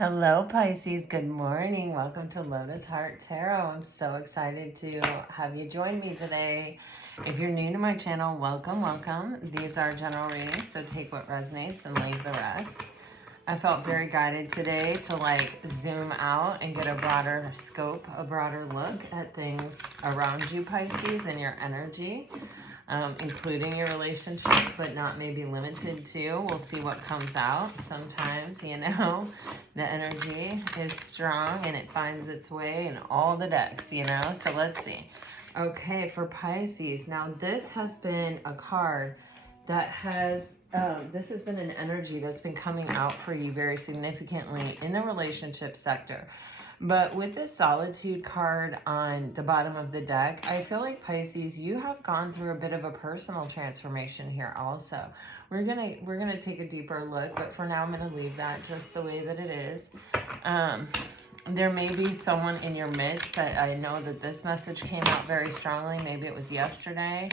Hello, Pisces. Good morning. Welcome to Lotus Heart Tarot. I'm so excited to have you join me today. If you're new to my channel, welcome, welcome. These are general readings, so take what resonates and leave the rest. I felt very guided today to zoom out and get a broader scope, a broader look at things around you, Pisces, and your energy. Including your relationship, but not maybe limited to. We'll see what comes out. Sometimes, the energy is strong and it finds its way in all the decks, So let's see. Okay, for Pisces. Now, this has been a card that has, this has been an energy that's been coming out for you very significantly in the relationship sector. But with this solitude card on the bottom of the deck, I feel like Pisces, you have gone through a bit of a personal transformation here also. We're gonna take a deeper look, but for now I'm gonna leave that just the way that it is. There may be someone in your midst that I know that this message came out very strongly. Maybe it was yesterday.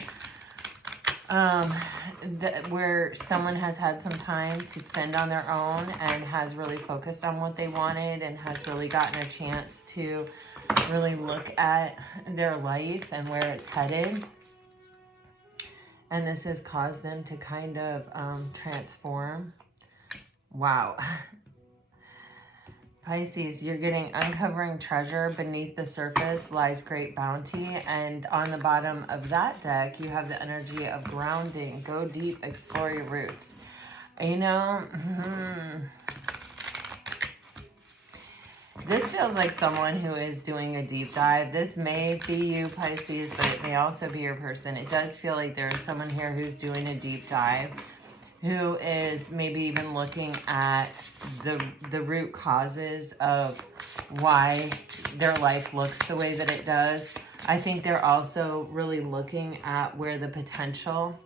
Where someone has had some time to spend on their own and has really focused on what they wanted and has really gotten a chance to really look at their life and where it's headed. And this has caused them to kind of transform. Wow. Pisces, you're getting uncovering treasure beneath the surface lies great bounty. And on the bottom of that deck, you have the energy of grounding. Go deep, explore your roots. This feels like someone who is doing a deep dive. This may be you, Pisces, but it may also be your person. It does feel like there is someone here who's doing a deep dive, who is maybe even looking at the root causes of why their life looks the way that it does. I think they're also really looking at where the potential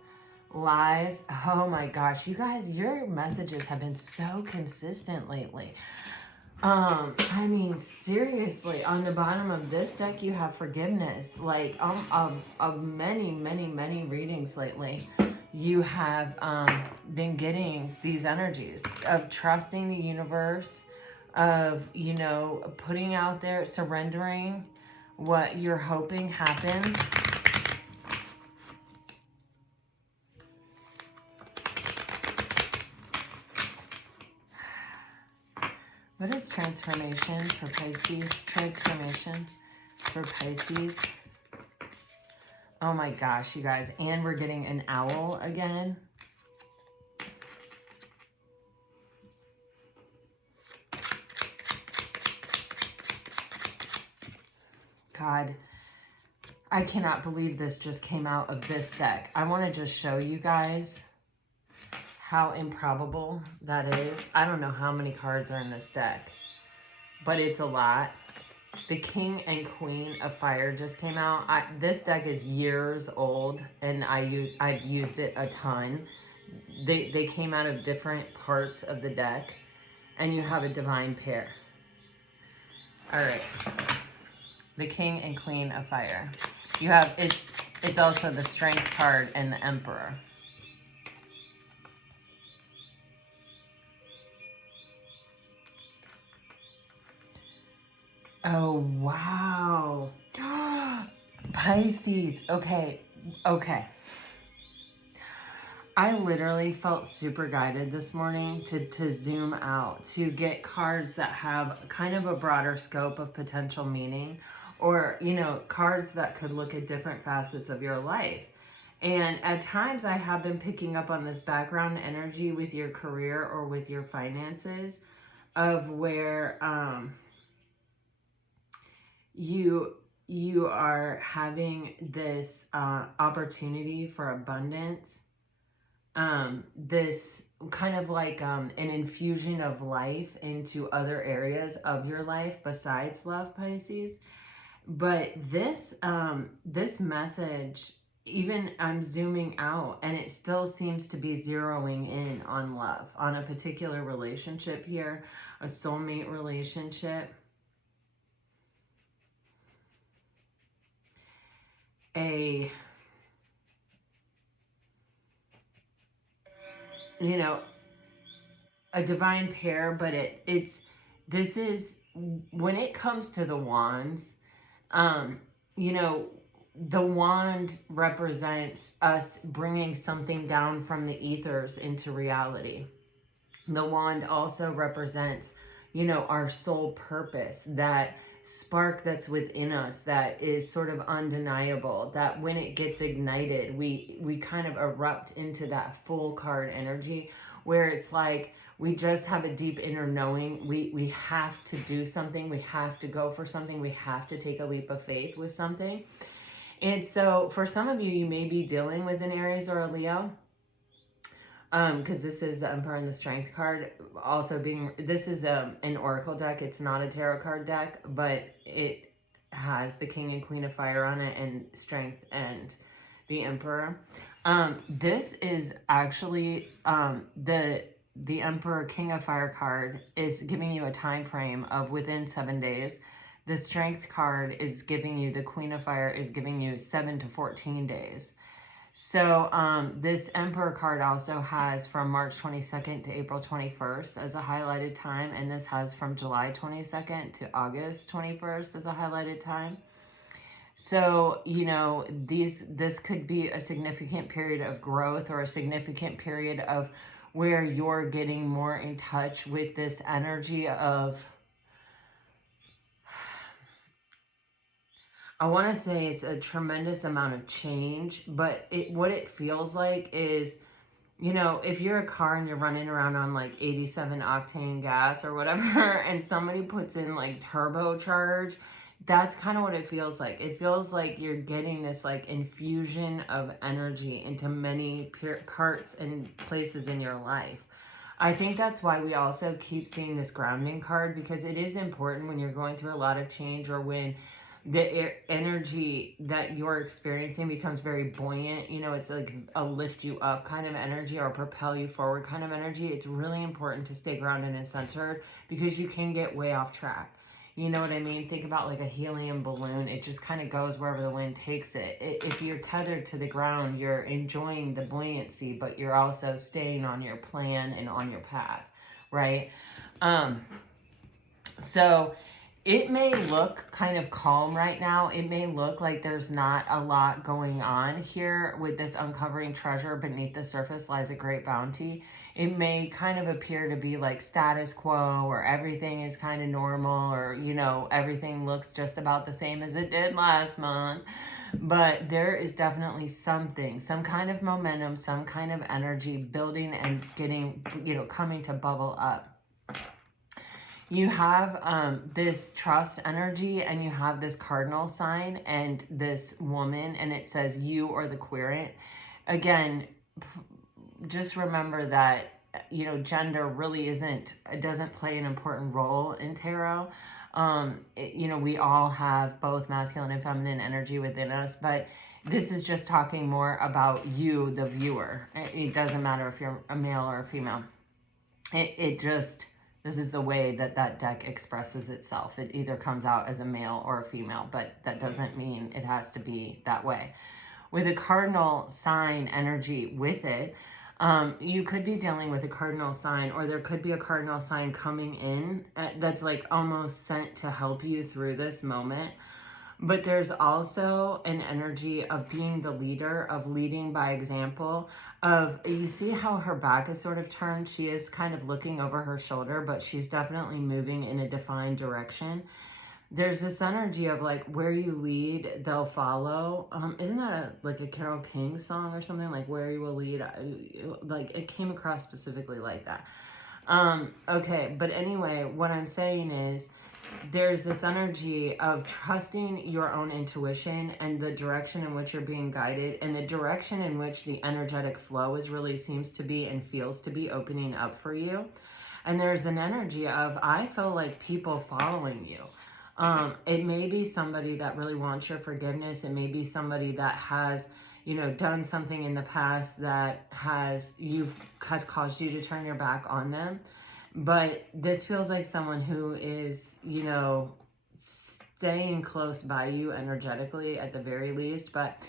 lies. Oh my gosh, you guys, your messages have been so consistent lately. I mean, seriously, on the bottom of this deck, you have forgiveness. Of many readings lately, you have been getting these energies of trusting the universe, of, putting out there, surrendering what you're hoping happens. What is transformation for Pisces? Transformation for Pisces. Oh my gosh, you guys. And we're getting an owl again. God, I cannot believe this just came out of this deck. I want to just show you guys how improbable that is. I don't know how many cards are in this deck, but it's a lot. The King and Queen of Fire just came out. This deck is years old, and I've used it a ton. They came out of different parts of the deck, and you have a divine pair. All right. The King and Queen of Fire. You have, it's also the Strength card and the Emperor. Oh, wow. Pisces. Okay. I literally felt super guided this morning to zoom out, to get cards that have kind of a broader scope of potential meaning, or, cards that could look at different facets of your life. And at times I have been picking up on this background energy with your career or with your finances, of where, you are having this opportunity for abundance, this kind of like an infusion of life into other areas of your life besides love, Pisces. But this message, even I'm zooming out, and it still seems to be zeroing in on love, on a particular relationship here, a soulmate relationship. A divine pair, but this is, when it comes to the wands, you know, the wand represents us bringing something down from the ethers into reality. The wand also represents, you know, our soul purpose, that spark that's within us that is sort of undeniable, that when it gets ignited, we kind of erupt into that full card energy, where it's like we just have a deep inner knowing. We have to do something, we have to go for something, we have to take a leap of faith with something. And so for some of you, you may be dealing with an Aries or a Leo, because this is the Emperor and the Strength card. Also being, this is an Oracle deck. It's not a tarot card deck, but it has the King and Queen of Fire on it, and Strength and the Emperor. This is actually the Emperor King of Fire card is giving you a time frame of within 7 days. The Strength card is giving you, the Queen of Fire is giving you 7 to 14 days. So this Emperor card also has from March 22nd to April 21st as a highlighted time, and this has from July 22nd to August 21st as a highlighted time. So, you know, this could be a significant period of growth, or a significant period of where you're getting more in touch with this energy of, I want to say it's a tremendous amount of change, but what it feels like is, you know, if you're a car and you're running around on like 87 octane gas or whatever, and somebody puts in like turbocharge, that's kind of what it feels like. It feels like you're getting this like infusion of energy into many parts and places in your life. I think that's why we also keep seeing this grounding card, because it is important when you're going through a lot of change, or when the energy that you're experiencing becomes very buoyant. You know, it's like a lift you up kind of energy, or propel you forward kind of energy. It's really important to stay grounded and centered, because you can get way off track. You know what I mean? Think about like a helium balloon. It just kind of goes wherever the wind takes it. If you're tethered to the ground, you're enjoying the buoyancy, but you're also staying on your plan and on your path, right? So it may look kind of calm right now. It may look like there's not a lot going on here with this uncovering treasure. Beneath the surface lies a great bounty. It may kind of appear to be like status quo, or everything is kind of normal, or, you know, everything looks just about the same as it did last month. But there is definitely something, some kind of momentum, some kind of energy building and getting, you know, coming to bubble up. You have this trust energy, and you have this cardinal sign and this woman, and it says you or the querent. Again, just remember that, you know, gender really it doesn't play an important role in tarot. You know, we all have both masculine and feminine energy within us, but this is just talking more about you, the viewer. It doesn't matter if you're a male or a female. This is the way that deck expresses itself. It either comes out as a male or a female, but that doesn't mean it has to be that way. With a cardinal sign energy with it, you could be dealing with a cardinal sign, or there could be a cardinal sign coming in that's like almost sent to help you through this moment. But there's also an energy of being the leader, of leading by example, of, you see how her back is sort of turned? She is kind of looking over her shoulder, but she's definitely moving in a defined direction. There's this energy of like, where you lead, they'll follow. Isn't that like a Carole King song or something? Like, where you will lead, like it came across specifically like that. Okay, but anyway, what I'm saying is, there's this energy of trusting your own intuition and the direction in which you're being guided, and the direction in which the energetic flow is really seems to be and feels to be opening up for you. And there's an energy of, I feel like people following you. It may be somebody that really wants your forgiveness. It may be somebody that has, you know, done something in the past that has caused you to turn your back on them. But this feels like someone who is, you know, staying close by you energetically at the very least. But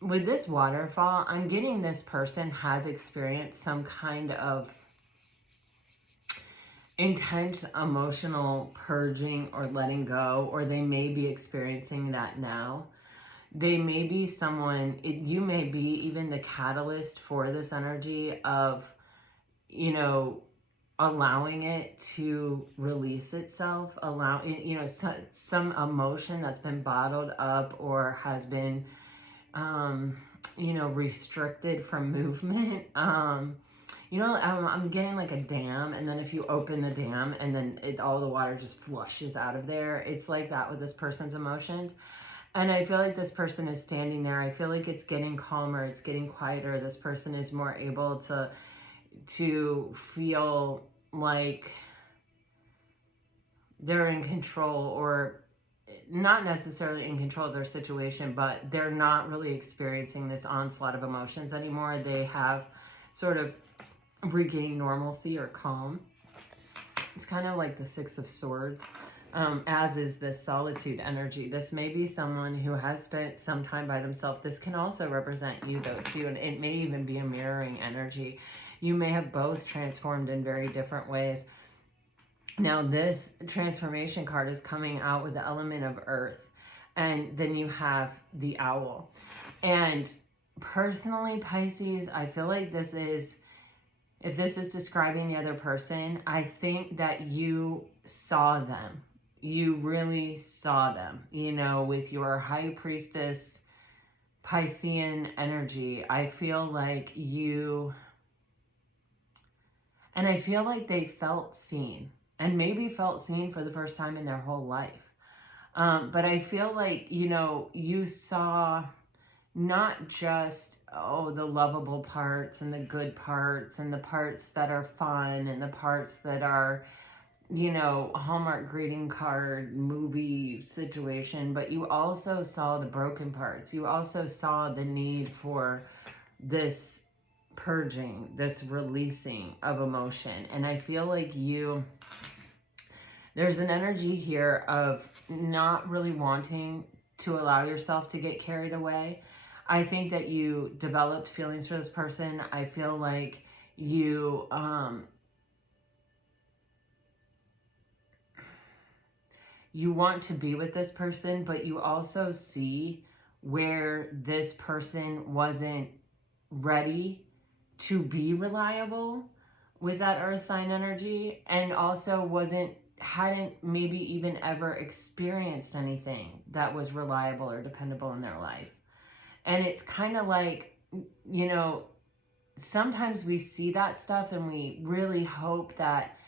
with this waterfall, I'm getting this person has experienced some kind of intense emotional purging or letting go, or they may be experiencing that now. They may be someone, you may be even the catalyst for this energy of, you know, allowing it to release itself, you know, some emotion that's been bottled up or has been, you know, restricted from movement. You know, I'm getting like a dam, and then if you open the dam and then all the water just flushes out of there, it's like that with this person's emotions. And I feel like this person is standing there. I feel like it's getting calmer, it's getting quieter. This person is more able to feel like they're in control, or not necessarily in control of their situation, but they're not really experiencing this onslaught of emotions anymore. They have sort of regained normalcy or calm. It's kind of like the Six of Swords, as is this solitude energy. This may be someone who has spent some time by themselves. This can also represent you though too, and it may even be a mirroring energy. You may have both transformed in very different ways. Now this transformation card is coming out with the element of earth, and then you have the owl. And personally, Pisces, I feel like this is, if this is describing the other person, I think that you saw them. You really saw them, you know, with your high priestess Piscean energy. I feel like you, and I feel like they felt seen, and maybe felt seen for the first time in their whole life. But I feel like, you know, you saw not just, oh, the lovable parts and the good parts and the parts that are fun and the parts that are, you know, Hallmark greeting card movie situation, but you also saw the broken parts. You also saw the need for this purging, this releasing of emotion. And I feel like there's an energy here of not really wanting to allow yourself to get carried away. I think that you developed feelings for this person. I feel like you you want to be with this person, but you also see where this person wasn't ready to be reliable with that earth sign energy, and also hadn't maybe even ever experienced anything that was reliable or dependable in their life. And it's kind of like, you know, sometimes we see that stuff and we really hope that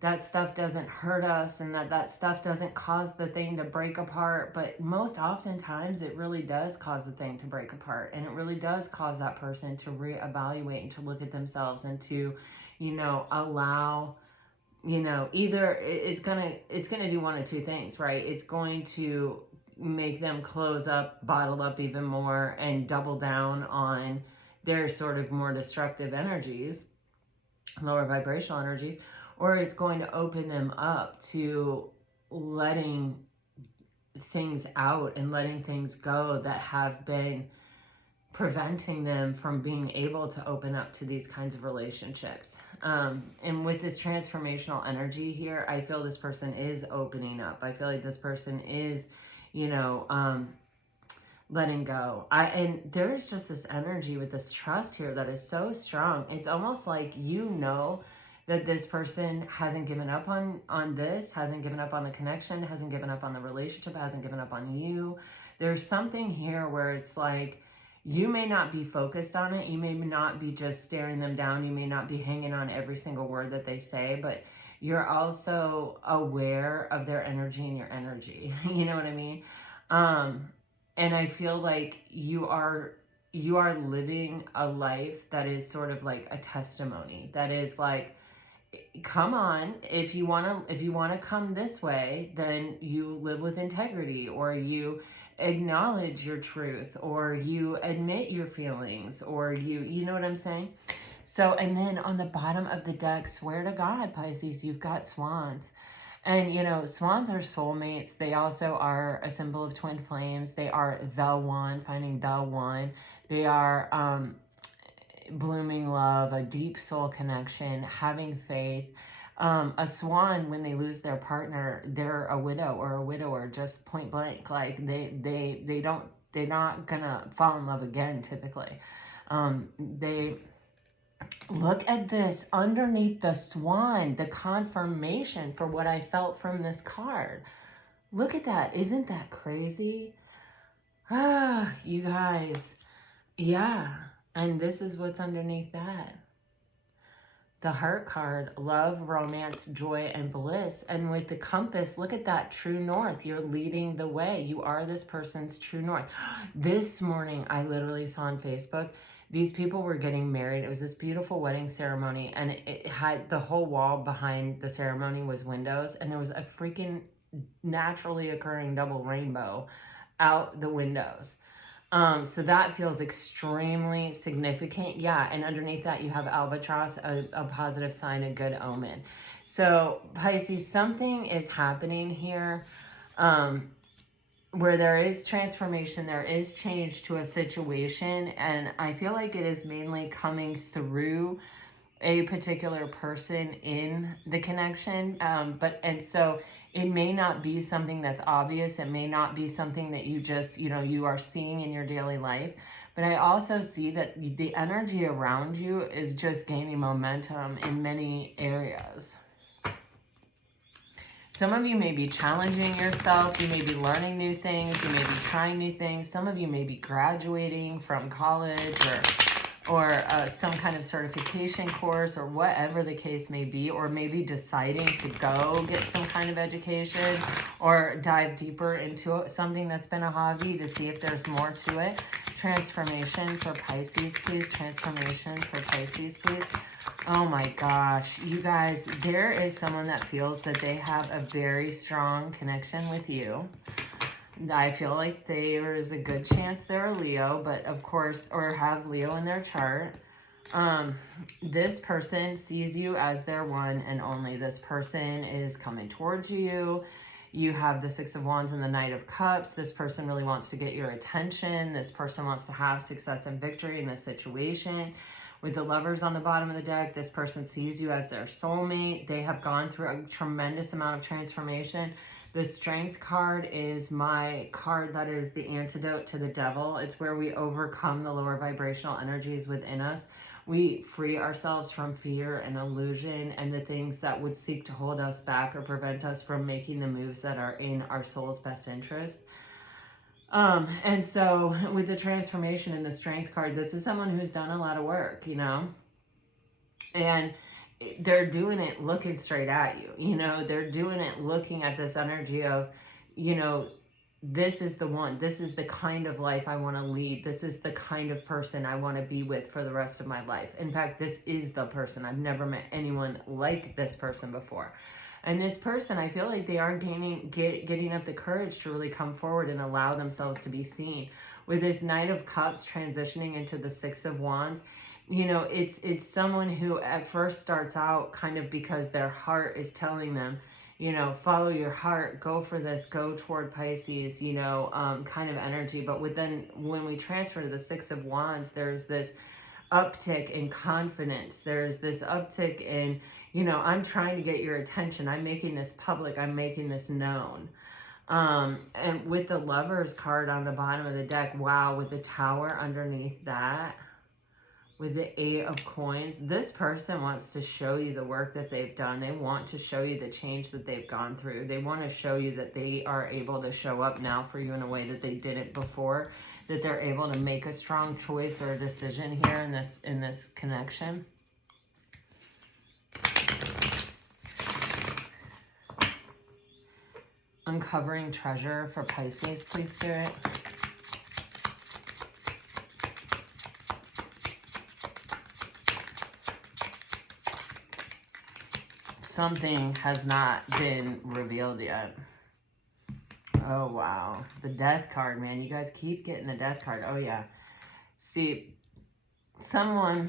that stuff doesn't hurt us and that stuff doesn't cause the thing to break apart. But most oftentimes it really does cause the thing to break apart, and it really does cause that person to reevaluate and to look at themselves and to, you know, allow, you know, either it's gonna do one of two things, right? It's going to make them close up, bottle up even more, and double down on their sort of more destructive energies, lower vibrational energies, or it's going to open them up to letting things out and letting things go that have been preventing them from being able to open up to these kinds of relationships. And with this transformational energy here, I feel this person is opening up. I feel like this person is, you know, letting go. And there's just this energy with this trust here that is so strong. It's almost like, you know, that this person hasn't given up on this, hasn't given up on the connection, hasn't given up on the relationship, hasn't given up on you. There's something here where it's like, you may not be focused on it. You may not be just staring them down. You may not be hanging on every single word that they say, but you're also aware of their energy and your energy. You know what I mean? And I feel like you are living a life that is sort of like a testimony. That is like, come on, if you want to come this way, then you live with integrity, or you acknowledge your truth, or you admit your feelings, or you know what I'm saying? So, and then on the bottom of the deck, swear to God, Pisces, you've got swans. And, you know, swans are soulmates. They also are a symbol of twin flames. They are the one, finding the one. They are blooming love, a deep soul connection, having faith. A swan, when they lose their partner, they're a widow or a widower, just point blank. Like they're not gonna fall in love again typically. They Look at this underneath the swan, the confirmation for what I felt from this card. Look at that. Isn't that crazy? Ah, you guys. Yeah. And this is what's underneath that. The heart card, love, romance, joy, and bliss. And with the compass, look at that, true north. You're leading the way. You are this person's true north. This morning, I literally saw on Facebook, these people were getting married. It was this beautiful wedding ceremony, and it had the whole wall behind the ceremony was windows, and there was a freaking naturally occurring double rainbow out the windows. So that feels extremely significant. Yeah, and underneath that you have albatross, a positive sign, a good omen. So Pisces, something is happening here where there is transformation, there is change to a situation, and I feel like it is mainly coming through a particular person in the connection, and so it may not be something that's obvious. It may not be something that you just, you are seeing in your daily life. But I also see that the energy around you is just gaining momentum in many areas. Some of you may be challenging yourself. You may be learning new things. You may be trying new things. Some of you may be graduating from college or some kind of certification course, or whatever the case may be, or maybe deciding to go get some kind of education or dive deeper into something that's been a hobby to see if there's more to it. Transformation for Pisces, please. Transformation for Pisces, please. Oh my gosh, you guys, there is someone that feels that they have a very strong connection with you. I feel like there is a good chance they're a Leo, but of course, or have Leo in their chart. This person sees you as their one and only. This person is coming towards you. You have the Six of Wands and the Knight of Cups. This person really wants to get your attention. This person wants to have success and victory in this situation. With the Lovers on the bottom of the deck, this person sees you as their soulmate. They have gone through a tremendous amount of transformation. The Strength card is my card that is the antidote to the devil. It's where we overcome the lower vibrational energies within us. We free ourselves from fear and illusion and the things that would seek to hold us back or prevent us from making the moves that are in our soul's best interest. And so with the transformation in the Strength card, this is someone who's done a lot of work, and they're doing it looking straight at you. They're doing it looking at this energy of, this is the one. This is the kind of life I want to lead. This is the kind of person I want to be with for the rest of my life. In fact, this is the person. I've never met anyone like this person before. And this person, I feel like they are getting up the courage to really come forward and allow themselves to be seen. With this Knight of Cups transitioning into the Six of Wands, it's someone who at first starts out kind of because their heart is telling them, follow your heart, go for this, go toward Pisces, kind of energy. But when we transfer to the Six of Wands, there's this uptick in confidence. There's this uptick in, I'm trying to get your attention. I'm making this public. I'm making this known. And with the Lovers card on the bottom of the deck, wow, with the Tower underneath that, with the Eight of Coins, this person wants to show you the work that they've done. They want to show you the change that they've gone through. They want to show you that they are able to show up now for you in a way that they didn't before, that they're able to make a strong choice or a decision here in this connection. Uncovering treasure for Pisces, please, Spirit. Something has not been revealed yet. Oh, wow. The Death card, man. You guys keep getting the Death card. Oh, yeah. See, someone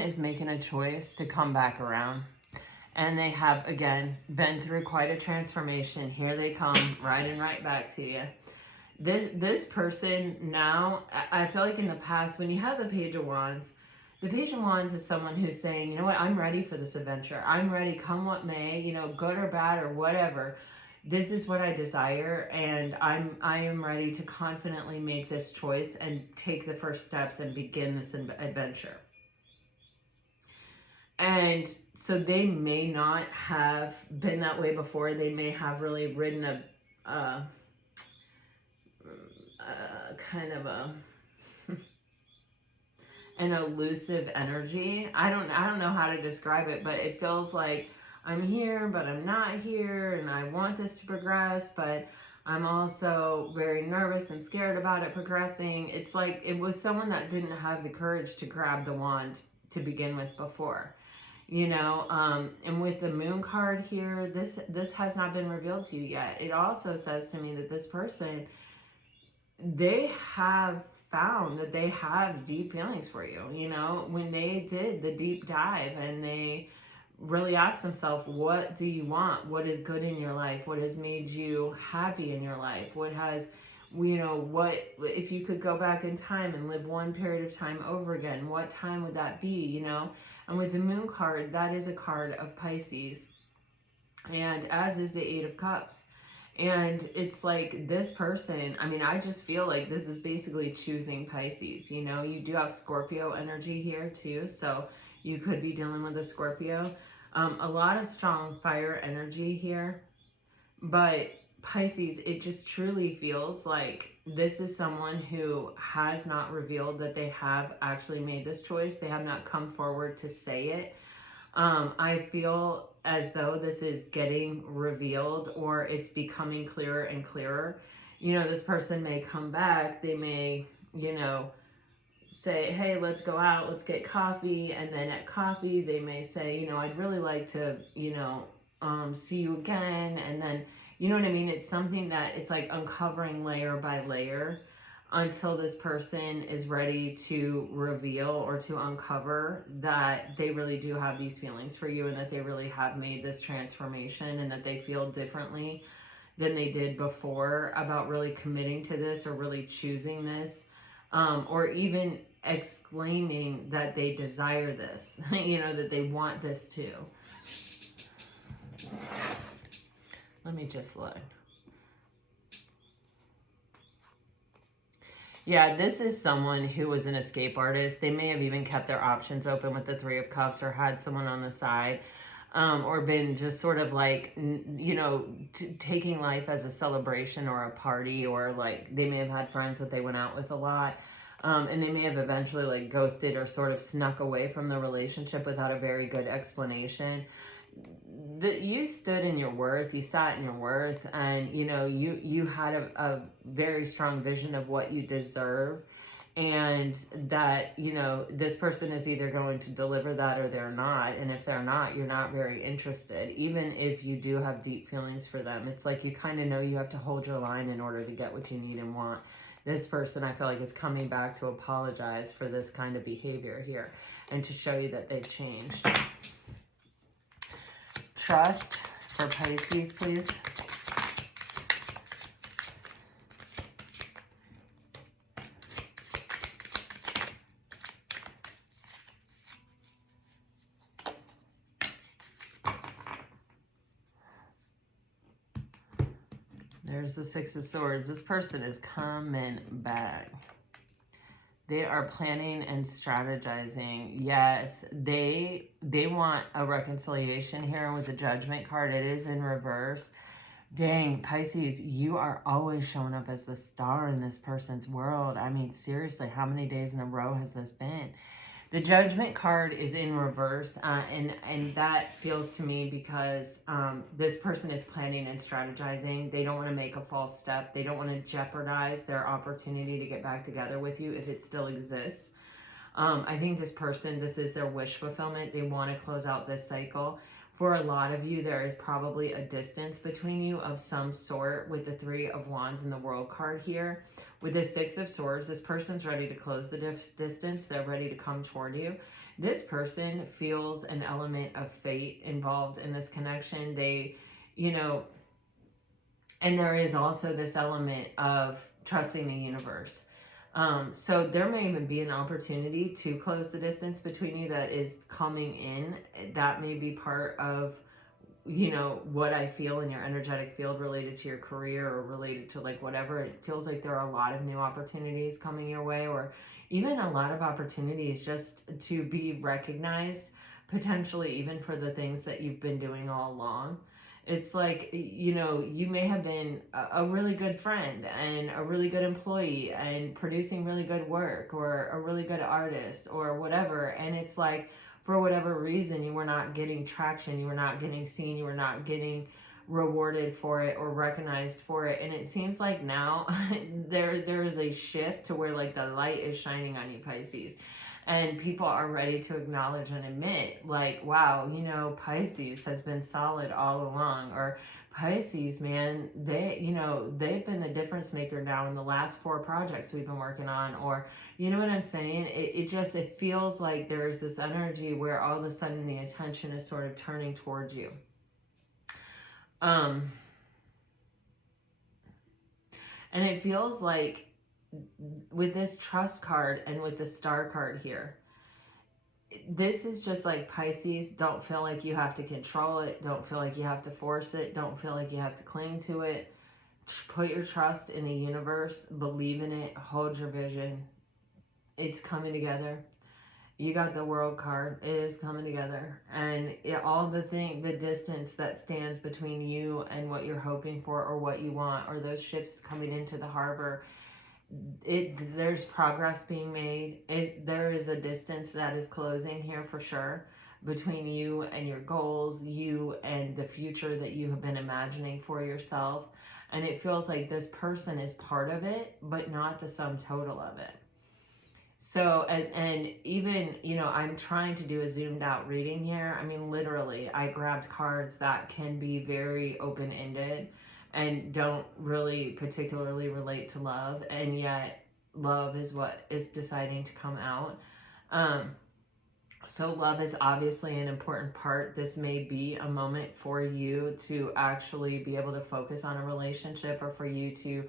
is making a choice to come back around. And they have, again, been through quite a transformation. Here they come, riding right back to you. This person now, I feel like in the past, when you have the Page of Wands, The Page of Wands is someone who's saying, you know what, I'm ready for this adventure. I'm ready, come what may, you know, good or bad or whatever. This is what I desire, and I am ready to confidently make this choice and take the first steps and begin this adventure. And so they may not have been that way before. They may have really ridden a kind of an elusive energy. I don't know how to describe it, but it feels like I'm here, but I'm not here, and I want this to progress, but I'm also very nervous and scared about it progressing. It's like it was someone that didn't have the courage to grab the wand to begin with before, you know. And with the Moon card here, this has not been revealed to you yet. It also says to me that this person, they have found that they have deep feelings for you. You know, when they did the deep dive and they really asked themselves, what do you want? What is good in your life? What has made you happy in your life? What has, you know, what, if you could go back in time and live one period of time over again, what time would that be, you know? And with the Moon card, that is a card of Pisces, and as is the Eight of Cups. And it's like this person, I mean, I just feel like this is basically choosing Pisces. You know, you do have Scorpio energy here too, so you could be dealing with a Scorpio. A lot of strong fire energy here, but Pisces, it just truly feels like this is someone who has not revealed that they have actually made this choice. They have not come forward to say it. I feel as though this is getting revealed, or it's becoming clearer and clearer. You know, this person may come back, they may, you know, say, hey, let's go out, let's get coffee. And then at coffee, they may say, you know, I'd really like to, you know, see you again. And then, you know what I mean? It's something that it's like uncovering layer by layer until this person is ready to reveal or to uncover that they really do have these feelings for you, and that they really have made this transformation, and that they feel differently than they did before about really committing to this or really choosing this, or even exclaiming that they desire this, you know, that they want this too. Let me just look. Yeah, this is someone who was an escape artist. They may have even kept their options open with the Three of Cups, or had someone on the side, or been just sort of like, you know, taking life as a celebration or a party, or like they may have had friends that they went out with a lot. And they may have eventually like ghosted or sort of snuck away from the relationship without a very good explanation. You stood in your worth, you sat in your worth, and you know, you had a very strong vision of what you deserve, and that, you know, this person is either going to deliver that or they're not. And if they're not, you're not very interested, even if you do have deep feelings for them. It's like you kind of know you have to hold your line in order to get what you need and want. This person, I feel like, is coming back to apologize for this kind of behavior here and to show you that they've changed. Trust for Pisces, please. There's the Six of Swords. This person is coming back. They are planning and strategizing. Yes, they want a reconciliation here with the Judgment card. It is in reverse. Dang, Pisces, you are always showing up as the star in this person's world. I mean, seriously, how many days in a row has this been? The Judgment card is in reverse, and that feels to me because this person is planning and strategizing. They don't want to make a false step. They don't want to jeopardize their opportunity to get back together with you if it still exists. I think this person, this is their wish fulfillment. They want to close out this cycle. For a lot of you, there is probably a distance between you of some sort with the Three of Wands and the World card here. With the Six of Swords, this person's ready to close the distance. They're ready to come toward you. This person feels an element of fate involved in this connection. They, you know, and there is also this element of trusting the universe. So there may even be an opportunity to close the distance between you that is coming in. That may be part of, you know, what I feel in your energetic field related to your career or related to like whatever. It feels like there are a lot of new opportunities coming your way, or even a lot of opportunities just to be recognized, potentially even for the things that you've been doing all along. It's like, you know, you may have been a really good friend and a really good employee and producing really good work, or a really good artist or whatever. And it's like, for whatever reason, you were not getting traction, you were not getting seen, you were not getting rewarded for it or recognized for it. And it seems like now there's a shift to where like the light is shining on you, Pisces. And people are ready to acknowledge and admit, like, wow, you know, Pisces has been solid all along. Or Pisces, man, they've been the difference maker now in the last 4 projects we've been working on. Or, you know what I'm saying? It feels like there's this energy where all of a sudden the attention is sort of turning towards you. And it feels like with this trust card and with the star card here, this is just like, Pisces, don't feel like you have to control it. Don't feel like you have to force it. Don't feel like you have to cling to it. Put your trust in the universe. Believe in it. Hold your vision. It's coming together. You got the World card. It is coming together. And all the distance that stands between you and what you're hoping for or what you want, or those ships coming into the harbor, there's progress being made. There is a distance that is closing here for sure between you and your goals, you and the future that you have been imagining for yourself. And it feels like this person is part of it, but not the sum total of it. So, and even, you know, I'm trying to do a zoomed out reading here. I mean, literally, I grabbed cards that can be very open-ended and don't really particularly relate to love, and yet love is what is deciding to come out. So love is obviously an important part. This may be a moment for you to actually be able to focus on a relationship, or for you to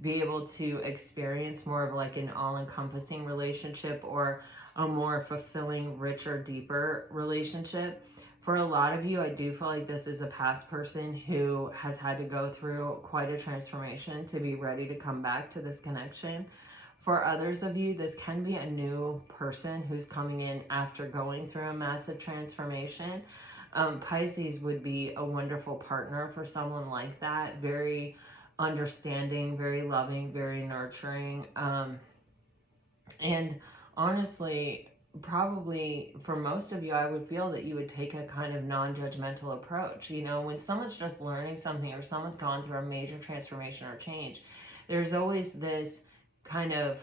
be able to experience more of like an all-encompassing relationship, or a more fulfilling, richer, deeper relationship. For a lot of you, I do feel like this is a past person who has had to go through quite a transformation to be ready to come back to this connection. For others of you, this can be a new person who's coming in after going through a massive transformation. Pisces would be a wonderful partner for someone like that. Very understanding, very loving, very nurturing. And honestly, probably for most of you, I would feel that you would take a kind of non-judgmental approach. You know, when someone's just learning something, or someone's gone through a major transformation or change, there's always this kind of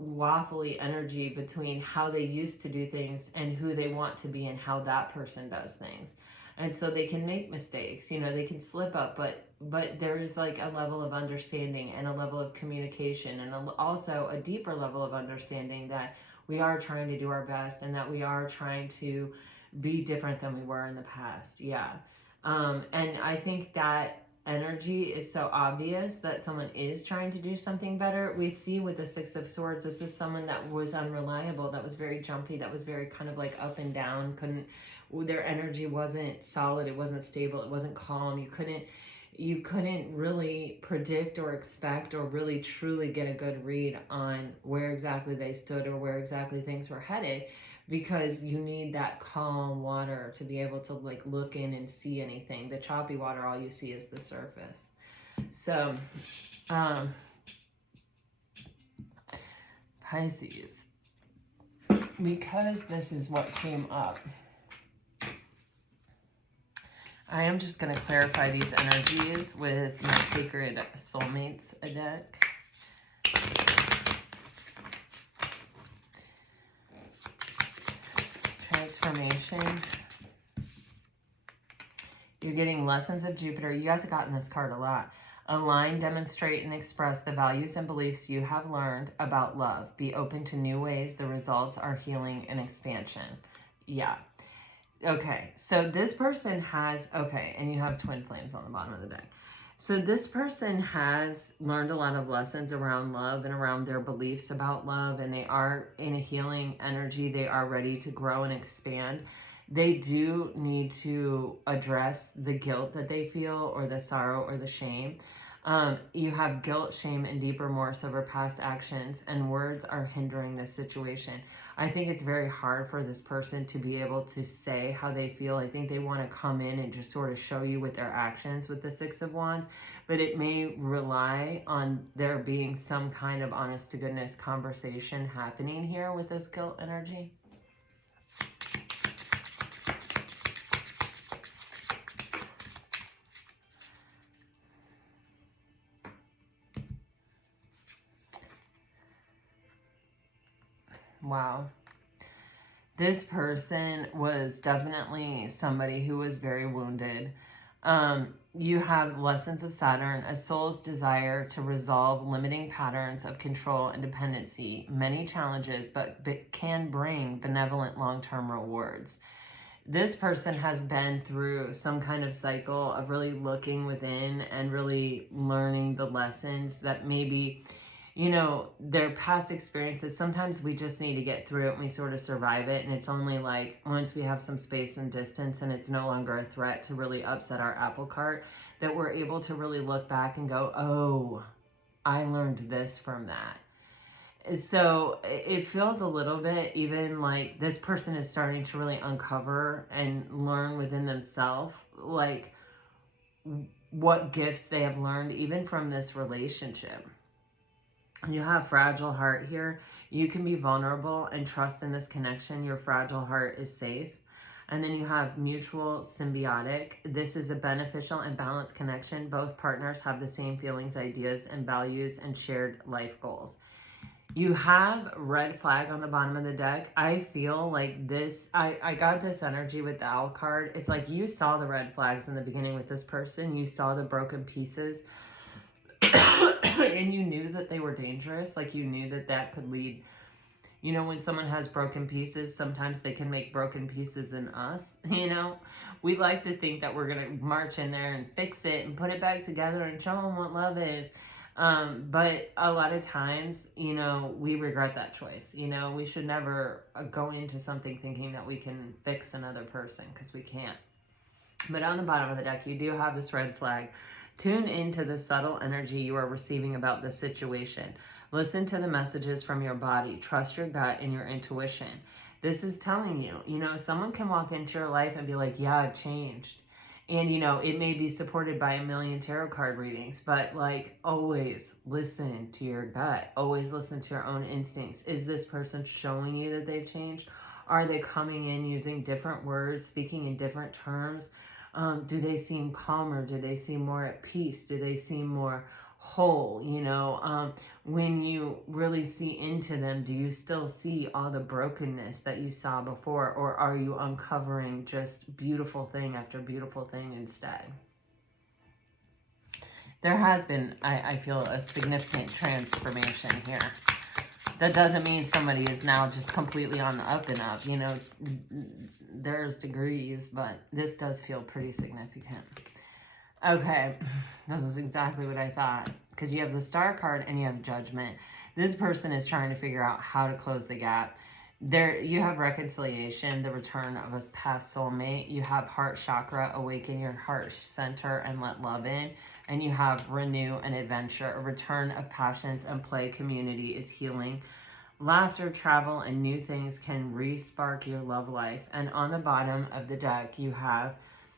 waffly energy between how they used to do things and who they want to be and how that person does things. And so they can make mistakes, you know, they can slip up, but there's like a level of understanding and a level of communication, and also a deeper level of understanding that we are trying to do our best, and that we are trying to be different than we were in the past. Yeah. And I think that energy is so obvious that someone is trying to do something better. We see with the 6 of Swords, this is someone that was unreliable, that was very jumpy, that was very kind of like up and down, their energy wasn't solid, it wasn't stable, it wasn't calm. You couldn't really predict or expect or really truly get a good read on where exactly they stood or where exactly things were headed, because you need that calm water to be able to like look in and see anything. The choppy water, all you see is the surface. So, Pisces, because this is what came up, I am just going to clarify these energies with my Sacred Soulmates deck. Transformation. You're getting lessons of Jupiter. You guys have gotten this card a lot. Align, demonstrate, and express the values and beliefs you have learned about love. Be open to new ways. The results are healing and expansion. Yeah. Okay, so this person has, okay, and you have twin flames on the bottom of the deck. So this person has learned a lot of lessons around love and around their beliefs about love, and they are in a healing energy. They are ready to grow and expand. They do need to address the guilt that they feel, or the sorrow, or the shame. You have guilt, shame, and deep remorse over past actions, and words are hindering this situation. I think it's very hard for this person to be able to say how they feel. I think they want to come in and just sort of show you with their actions with the Six of Wands, but it may rely on there being some kind of honest to goodness conversation happening here with this guilt energy. Wow. This person was definitely somebody who was very wounded. You have lessons of Saturn, a soul's desire to resolve limiting patterns of control and dependency, many challenges, but can bring benevolent long-term rewards. This person has been through some kind of cycle of really looking within and really learning the lessons that maybe, you know, their past experiences. Sometimes we just need to get through it and we sort of survive it. And it's only like once we have some space and distance and it's no longer a threat to really upset our apple cart, that we're able to really look back and go, oh, I learned this from that. So it feels a little bit even like this person is starting to really uncover and learn within themselves, like what gifts they have learned even from this relationship. You have fragile heart here. You can be vulnerable and trust in this connection. Your fragile heart is safe. And then you have mutual symbiotic. This is a beneficial and balanced connection. Both partners have the same feelings, ideas, and values and shared life goals. You have red flag on the bottom of the deck. I feel like this, I got this energy with the owl card. It's like you saw the red flags in the beginning with this person. You saw the broken pieces and you knew that they were dangerous. Like you knew that that could lead, you know, when someone has broken pieces, sometimes they can make broken pieces in us, you know. We like to think that we're going to march in there and fix it and put it back together and show them what love is. But a lot of times, you know, we regret that choice. You know, we should never go into something thinking that we can fix another person, because we can't. But on the bottom of the deck, you do have this red flag. Tune into the subtle energy you are receiving about the situation. Listen to the messages from your body. Trust your gut and your intuition. This is telling you, you know, someone can walk into your life and be like, yeah, I've changed. And, you know, it may be supported by a million tarot card readings, but like always listen to your gut. Always listen to your own instincts. Is this person showing you that they've changed? Are they coming in using different words, speaking in different terms? Do they seem calmer? Do they seem more at peace? Do they seem more whole? You know, when you really see into them, do you still see all the brokenness that you saw before, or are you uncovering just beautiful thing after beautiful thing instead? There has been, I feel, a significant transformation here. That doesn't mean somebody is now just completely on the up and up. You know, there's degrees, but this does feel pretty significant. Okay, this is exactly what I thought. Because you have the Star card and you have Judgment. This person is trying to figure out how to close the gap. There, you have reconciliation, the return of a past soulmate. You have heart chakra, awaken your heart center and let love in. And you have renew and adventure, a return of passions and play. Community is healing. Laughter, travel, and new things can re-spark your love life. And on the bottom of the deck, you have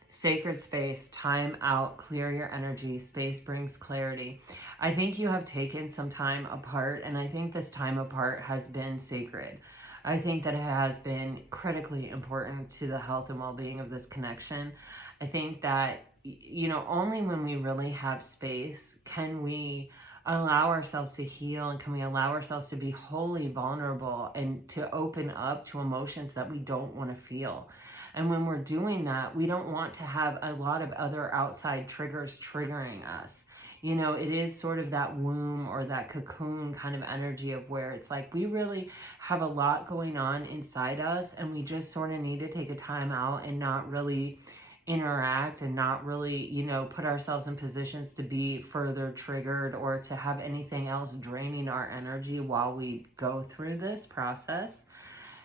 sacred space, time out, clear your energy. Space brings clarity. I think you have taken some time apart, and I think this time apart has been sacred. I think that it has been critically important to the health and well-being of this connection. I think that, you know, only when we really have space can we allow ourselves to heal, and can we allow ourselves to be wholly vulnerable and to open up to emotions that we don't want to feel. And when we're doing that, we don't want to have a lot of other outside triggers triggering us. You know, it is sort of that womb or that cocoon kind of energy of where it's like we really have a lot going on inside us, and we just sort of need to take a time out and not really interact and not really, you know, put ourselves in positions to be further triggered or to have anything else draining our energy while we go through this process.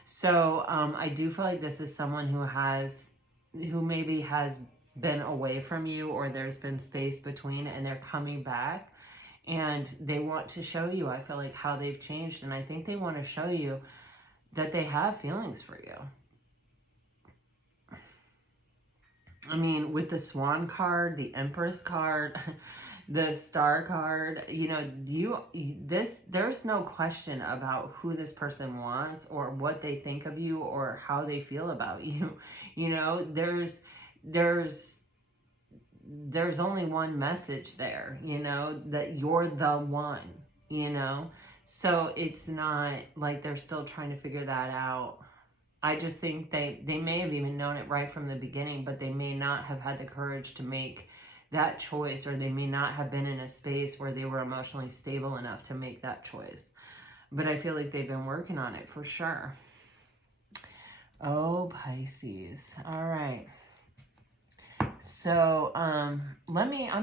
So I do feel like this is someone who maybe has been away from you, or there's been space between, and they're coming back and they want to show you, I feel like, how they've changed. And I think they want to show you that they have feelings for you. I mean, with the Swan card, the Empress card, the Star card, you know, there's no question about who this person wants or what they think of you or how they feel about you. You know, there's only one message there, you know, that you're the one, you know. So it's not like they're still trying to figure that out. I just think they may have even known it right from the beginning, but they may not have had the courage to make that choice, or they may not have been in a space where they were emotionally stable enough to make that choice. But I feel like they've been working on it for sure. Oh, Pisces. All right. So I'm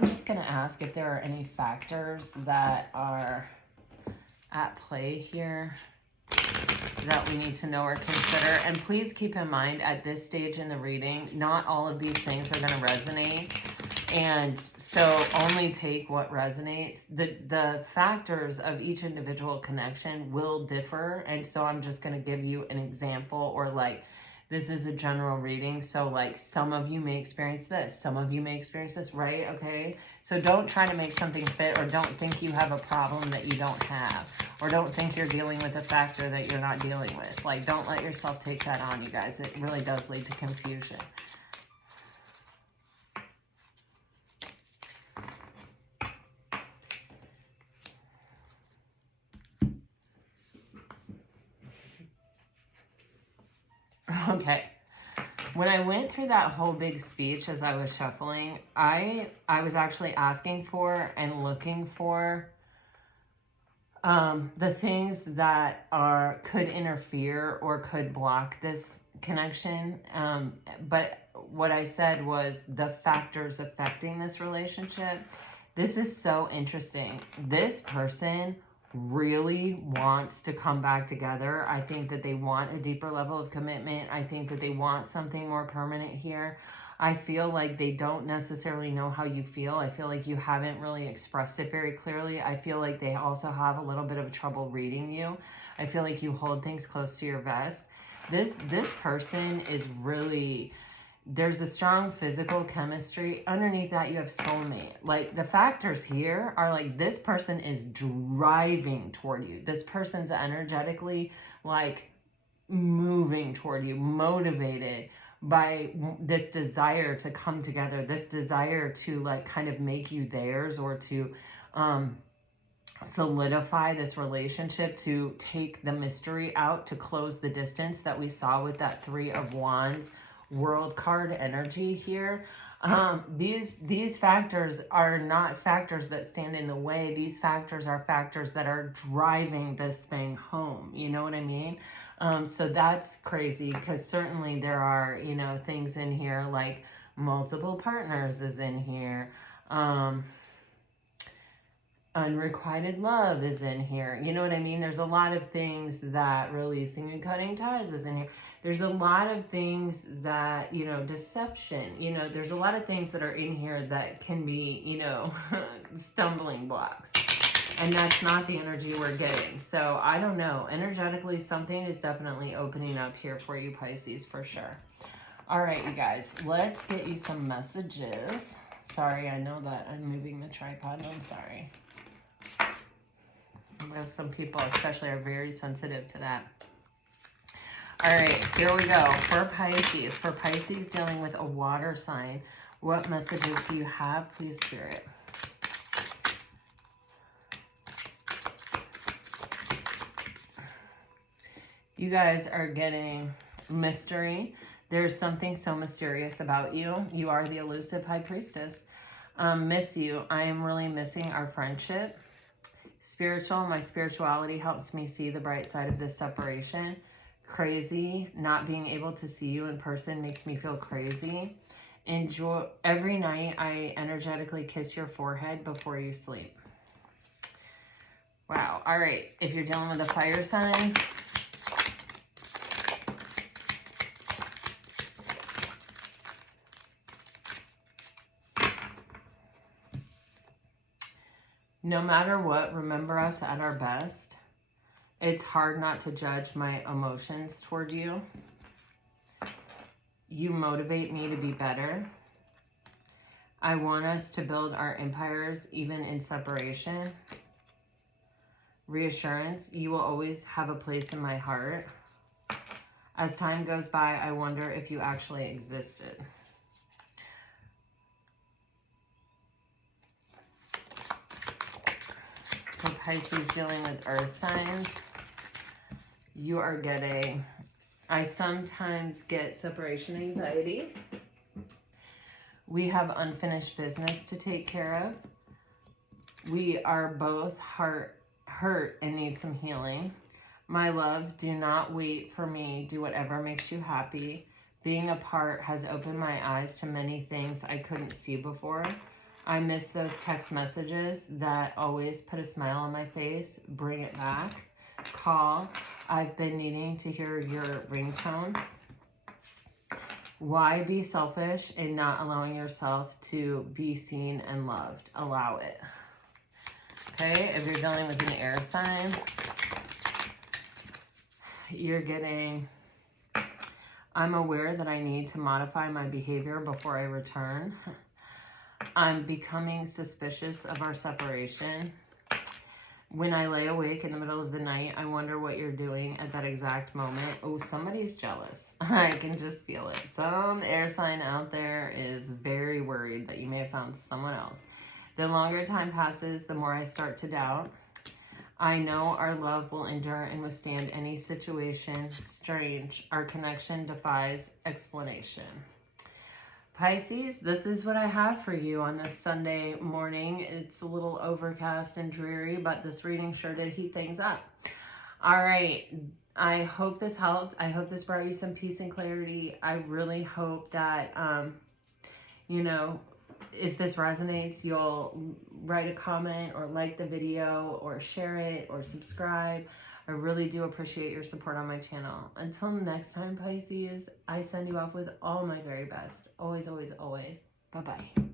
just going to ask if there are any factors that are at play here that we need to know or consider. And please keep in mind, at this stage in the reading, not all of these things are going to resonate. And so only take what resonates. The factors of each individual connection will differ. And so I'm just going to give you an example, or like, this is a general reading. So like, some of you may experience this, some of you may experience this, right? Okay. So don't try to make something fit, or don't think you have a problem that you don't have, or don't think you're dealing with a factor that you're not dealing with. Like, don't let yourself take that on, you guys. It really does lead to confusion. Okay. When I went through that whole big speech as I was shuffling, I was actually asking for and looking for the things that could interfere or could block this connection. But what I said was the factors affecting this relationship. This is so interesting. This person really wants to come back together. I think that they want a deeper level of commitment. I think that they want something more permanent here. I feel like they don't necessarily know how you feel. I feel like you haven't really expressed it very clearly. I feel like they also have a little bit of trouble reading you. I feel like you hold things close to your vest. This person is really... There's a strong physical chemistry. Underneath that, you have soulmate. Like, the factors here are like, this person is driving toward you. This person's energetically like moving toward you, motivated by this desire to come together, this desire to like kind of make you theirs, or to solidify this relationship, to take the mystery out, to close the distance that we saw with that Three of Wands World card energy here. These factors are not factors that stand in the way. These factors are factors that are driving this thing home. You know what I mean? So that's crazy, because certainly there are, you know, things in here like multiple partners is in here. Unrequited love is in here. You know what I mean? There's a lot of things that releasing and cutting ties is in here. There's a lot of things that, you know, deception, you know, there's a lot of things that are in here that can be, you know, stumbling blocks. And that's not the energy we're getting. So I don't know. Energetically, something is definitely opening up here for you, Pisces, for sure. All right, you guys, let's get you some messages. Sorry, I know that I'm moving the tripod. I'm sorry. Some people especially are very sensitive to that. All right, here we go. For Pisces dealing with a water sign, what messages do you have, please, Spirit? You guys are getting mystery. There's something so mysterious about you. You are the elusive High Priestess. Miss you. I am really missing our friendship. Spiritual. My spirituality helps me see the bright side of this separation. Crazy. Not being able to see you in person makes me feel crazy. Enjoy every night. I energetically kiss your forehead before you sleep. Wow. All right. If you're dealing with a fire sign, no matter what, remember us at our best. It's hard not to judge my emotions toward you. You motivate me to be better. I want us to build our empires even in separation. Reassurance, you will always have a place in my heart. As time goes by, I wonder if you actually existed. For Pisces dealing with earth signs, you are getting, I sometimes get separation anxiety. We have unfinished business to take care of. We are both hurt and need some healing. My love, do not wait for me. Do whatever makes you happy. Being apart has opened my eyes to many things I couldn't see before. I miss those text messages that always put a smile on my face. Bring it back. Call. I've been needing to hear your ringtone. Why be selfish in not allowing yourself to be seen and loved? Allow it. Okay, if you're dealing with an air sign, you're getting, I'm aware that I need to modify my behavior before I return. I'm becoming suspicious of our separation. When I lay awake in the middle of the night, I wonder what you're doing at that exact moment. Oh, somebody's jealous. I can just feel it. Some air sign out there is very worried that you may have found someone else. The longer time passes, the more I start to doubt. I know our love will endure and withstand any situation. Strange. Our connection defies explanation. Pisces, this is what I have for you on this Sunday morning. It's a little overcast and dreary, but this reading sure did heat things up. All right. I hope this helped. I hope this brought you some peace and clarity. I really hope that, you know, if this resonates, you'll write a comment or like the video or share it or subscribe. I really do appreciate your support on my channel. Until next time, Pisces, I send you off with all my very best. Always, always, always. Bye-bye.